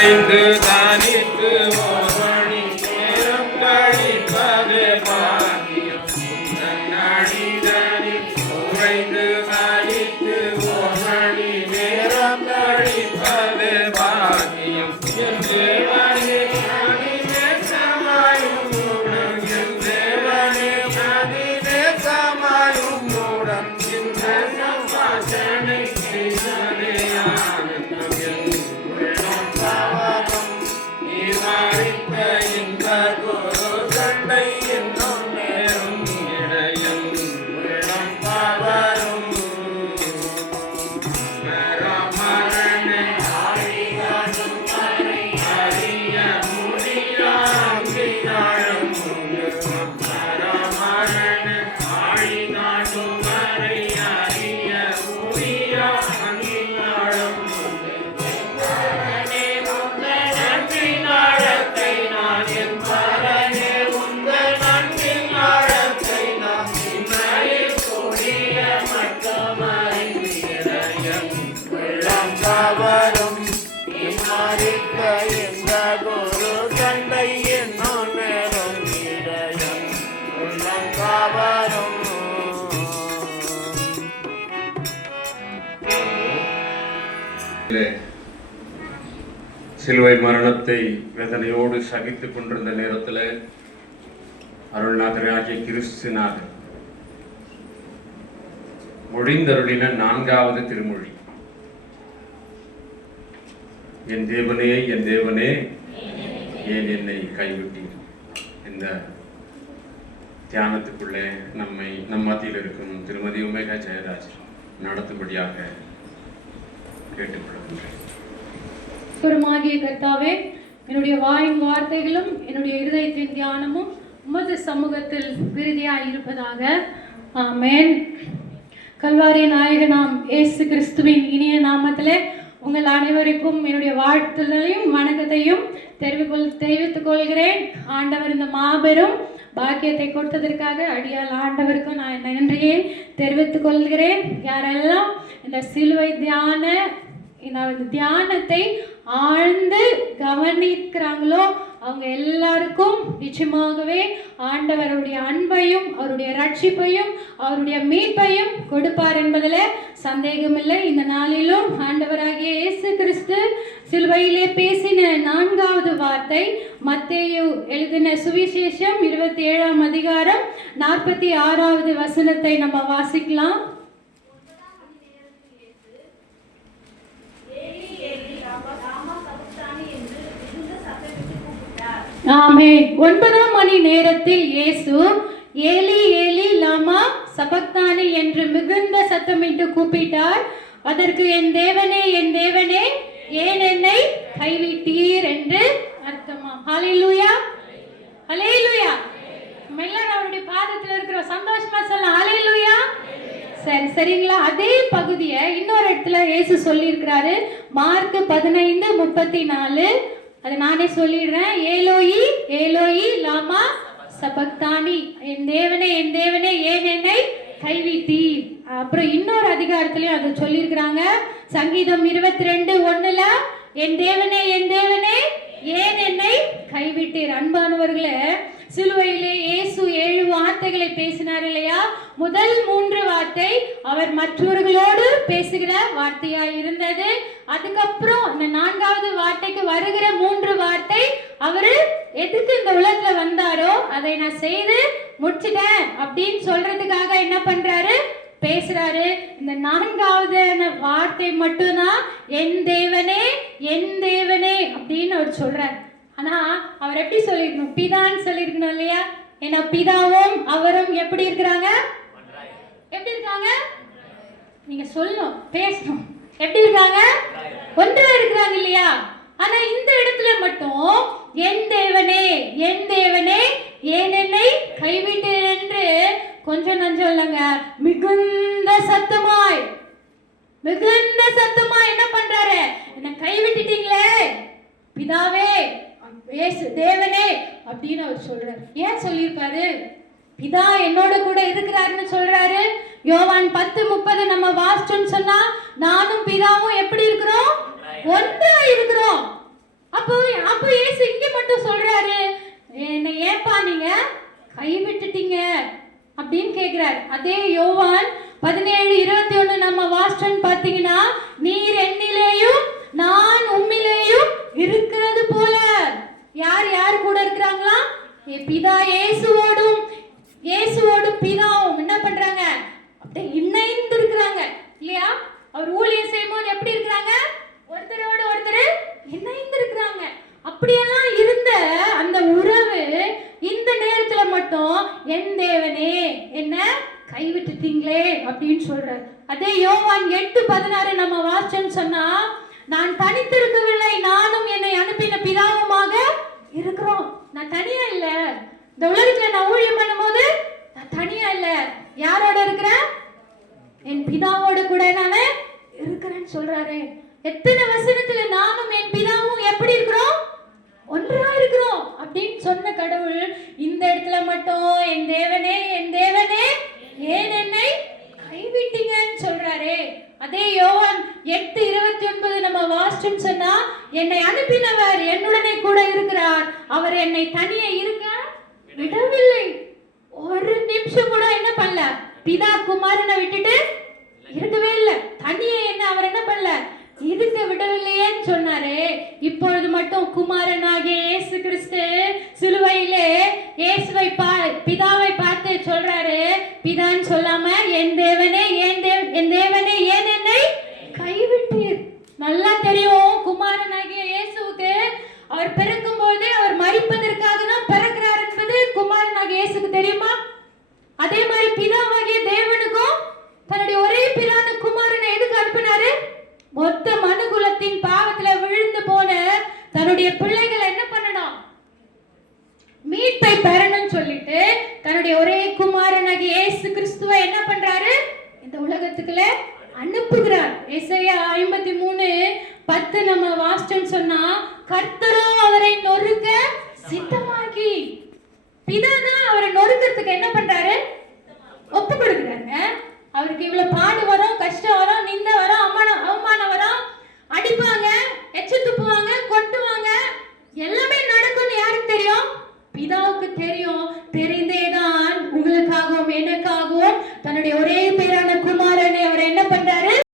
உறைந்து தானித்து ஓர் மணி நேரம் கழிப்பது பாக்கியம். நன்னாடிதானி உறைந்து தானித்து ஓர் மணி நேரம் கழிப்பது பாக்கியம். என் தேவனே அதிநேசமாயும் மூடன், என் தேவனே அதிநேசமாயும் மூடன், இந்த சம்பாஷணை செய்தனே ஆனந்தம். என் உள்ளம் கவரும் நீ மாறித்த இந்த குரு சண்டை என்னும் நேரும் இடையன் உள்ளம் கவரும் மரண ஆழிகாடும் மறை அறிய முடியாங்கினாலும் மரண ஆழிகாடும் மறை அறிய முடியாங்கினாலும் நன்றின் ஆழத்தை நான் என் பரனே உங்கள் நன்றின் ஆழத்தை நான் இன்மையில் கூடிய மட்டும் அறிந்திடையன் உள்ளம் கவரும் இம்மாறிக்க இந்த குரு சண்டை என்னும் நேரும் இடையன் உள்ளம் கவரும். சிலுவை மரணத்தை வேதனையோடு சகித்துக் கொண்டிருந்த நேரத்தில் அருள்நாதராகிய கிறிஸ்துநாதர் மொழிந்தருளின 4வது திருமொழி, என் தேவனே என் தேவனே ஏன் என்னை கைவிட்டீர். இந்த தியானத்துக்குள்ளே நம் மத்தியில் இருக்கும் திருமதி உமேகா ஜெயராஜ் நடத்தும்படியாக கேட்டுக்கொள்கின்றேன். பெருமாகிய கர்த்தாவே, என்னுடைய வாயின் வார்த்தைகளும் என்னுடைய இருதயத்தின் தியானமும் உமது சமூகத்தில் விருதியாய் இருப்பதாக. ஆமென். கல்வாரி நாயகனாம் இயேசு கிறிஸ்துவின் இனிய நாமத்திலே உங்கள் அனைவருக்கும் என்னுடைய வாழ்த்துதலையும் வணக்கத்தையும் தெரிவித்துக் கொள்கிறேன். ஆண்டவர் இந்த மாபெரும் பாக்கியத்தை கொடுத்ததற்காக அடியால் ஆண்டவருக்கும் நான் நன்றியை தெரிவித்துக் கொள்கிறேன். யாரெல்லாம் இந்த சிலுவை தியானத்தை ஆழ்ந்து கவனிக்கிறாங்களோ அவங்க எல்லாருக்கும் நிச்சயமாகவே ஆண்டவருடைய அன்பையும் அவருடைய ரட்சிப்பையும் அவருடைய மீட்பையும் கொடுப்பார் என்பதில் சந்தேகமில்லை. இந்த நாளிலும் ஆண்டவராகிய இயேசு கிறிஸ்து சிலுவையிலே பேசின 4வது வார்த்தை மத்தேயு எழுதின சுவிசேஷம் 27ஆம் அதிகாரம் 46வது வசனத்தை நம்ம வாசிக்கலாம். ஆமென். 9ஆம் மணி நேரத்தில் இயேசு ஏலி ஏலி லாமா சபக்தானி என்று மிகுந்த சத்தமிட்டு கூப்பிட்டார். அதற்கு என் தேவனே ஏன் என்னை கைவிட்டீர் என்று அர்த்தமாம். ஹல்லேலூயா, ஹல்லேலூயா. நம்ம எல்லாரும் அவருடைய பாதத்தில் இருக்கிற சந்தோஷமா சொல்லலாம் ஹல்லேலூயா. சரிங்களா? அதே பகுதியை இன்னொரு இடத்துல இயேசு சொல்லியிருக்கிறாரு. மார்க் 15:34. அதை நானே சொல்லிடுறேன். ஏலோயி ஏலோயி லாமா சபக்தானி, என் தேவனே ஏன் என்னை கைவிட்டீர். அப்புறம் இன்னொரு அதிகாரத்திலையும் அதை சொல்லியிருக்கிறாங்க. சங்கீதம் 22:1 என் தேவனே ஏன் என்னை கைவிட்டீர். அன்பானவர்களே, சிலுவையிலே இயேசு 7 வார்த்தைகளை பேசினார் இல்லையா? முதல் 3 வார்த்தை அவர் மற்றவர்களோடு பேசுகிற வார்த்தையாய் இருந்தது. அதுக்கப்புறம் இந்த 4வது வார்த்தைக்கு வருகிற 3 வார்த்தை அவரு எதுக்கு இந்த உலகத்துல வந்தாரோ அதை நான் செய்து முடிச்சிட்டேன் அப்படின்னு சொல்றதுக்காக என்ன பண்றாரு, பேசுறாரு. இந்த 4வது வார்த்தை மட்டும்தான் என் தேவனே அப்படின்னு அவர் சொல்றாரு. ஆனா அவர் எப்படி சொல்லிருக்கணும்? பிதான்னு சொல்லிருக்கணும் இல்லையா? ஏன்னா பிதாவும் அவரும் எப்படி இருக்கிறாங்க? நீங்க சொல்லணும், பேசணும். எப்படி இருக்காங்க? ஒன்றா இருக்கிறாங்க இல்லையா? ஆனா இந்த இடத்துல மட்டும் என் தேவனே ஏன் என்னை கைவிட்டீர் என்று கொஞ்சம் நஞ்சம் இல்லைங்க, மிகுந்த சத்தமாய் என்ன பண்றாரு? என்ன கைவிட்டுட்டீங்களே பிதாவே, தேவனே அப்படின்னு அவர் சொல்றாரு. ஏன் சொல்லியிருப்பாரு? பிதா என்னோட கூட இருக்கிறாருன்னு சொல்றாரு. யோவான் 10:30 நம்ம வாசிச்சோம்னு சொன்னா, நானும் பிதாவும் எப்படி இருக்கிறோம்? ஒன்றா இருக்கிறோம். அப்ப இயேசு இங்க மட்டும் சொல்றாரு, என்னை ஏப்பா நீங்க கைவிட்டுட்டீங்க அப்படின்னு கேக்குறாரு. அதே யோவான் 17:21 நம்ம வாஸ்டன் பாத்தீங்கன்னா, நீர் என்னிலேயும் நான் உம்மிலேயும் இருக்கிறது போல. யார் யார் கூட இருக்கிறாங்களா? பிதா இயேசுவோடும் பிதாவும் என்ன பண்றாங்க? அப்படியே இணைந்து இருக்கிறாங்க இல்லையா? அவர் ஊழியம் செய்யும் போது எப்படி இருக்கிறாங்க? ஒருத்தரோடு ஒருத்தர் இணைந்து இருக்கிறாங்க. அப்படியெல்லாம் இருந்த அந்த உறவு இந்த நேரத்துல மட்டும் என் தேவனே என்ன கைவிட்டுட்டீங்களே அப்படின்னு சொல்றாரு. அதே யோவான் 8:16 நம்ம வாசிச்சோம்னு சொன்னா, நான் தனித்திருக்கவில்லை, நானும் என்னை அனுப்பின பிதாவுமாக இருக்கிறோம். நான் தனியா இல்ல, இந்த உலகத்துல நான் ஊழியம் பண்ணும்போது நான் தனியா இல்ல, யாரோட இருக்கிறேன்? என் பிதாவோட கூட நானே இருக்கிறேன்னு சொல்றாரு. எத்தனை வசனத்துல நானும் என் பிதாவும் எப்படி இருக்கிறோம்? ஒன்றா இருக்கிறோம் அப்படின்னு சொன்ன கடவுள் இந்த இடத்துல மட்டும் என் தேவனே ஏன் என்னை கைவிட்டீங்கன்னு சொல்றாரு. அதே யோவான் 8:29 நம்ம வாசிச்சோம்னு சொன்னா, என்னை அனுப்பினவர் என்னுடனே கூட இருக்கிறார், அவர் என்னை தனியே இருக்க விடவில்லை. ஒரு நிமிஷம் கூட என்ன பண்ணல, பிதா குமாரனை விட்டுட்டு இருக்கவே இல்லை. தனியே என்ன அவர் என்ன பண்ணல, இருக்க விடவில்லையேன்னு சொன்னாரு. இப்பொழுது மட்டும் குமாரனாகிய இயேசு கிறிஸ்து சிலுவையிலே இயேசுவை பிதாவை பார்த்து சொல்றாரு, பிதான்னு சொல்லாம என் தேவனே ஏன் என்னை கைவிட்டீர். நல்லா தெரியும் குமாரனாகிய இயேசுவுக்கு அவர் பிறக்கும் போது அவர் மரிப்பதற்காக தான் பிறக்கிறார் என்பது குமாரனாகிய இயேசுக்கு தெரியுமா? அதே மாதிரி பிதாவாகிய தேவனுக்கும் தன்னுடைய ஒரே பிரான குமாரனை எதுக்கு அனுப்பினாரு? மொத்த மனுகுலத்தின் பாவத்துல விழுந்து போன தன்னுடைய பிள்ளைகளை என்ன பண்ணணும்? மீட்பை பெறணும்னு சொல்லிட்டு தன்னுடைய ஒரே குமாரனாகிய இயேசு கிறிஸ்துவை என்ன பண்றாரு? இந்த உலகத்துக்குள்ள அனுப்புகிறார். எசையா 53:10 நம்ம வாசிச்சோம்னு சொன்னா, கர்த்தரோ அவரை நொறுக்க சித்தமாகி, பிதாதான் அவரை நொறுக்கிறதுக்கு என்ன பண்றாரு? ஒப்பு கொடுக்குறாங்க. அவருக்கு இவ்வளவு பாடு வரும்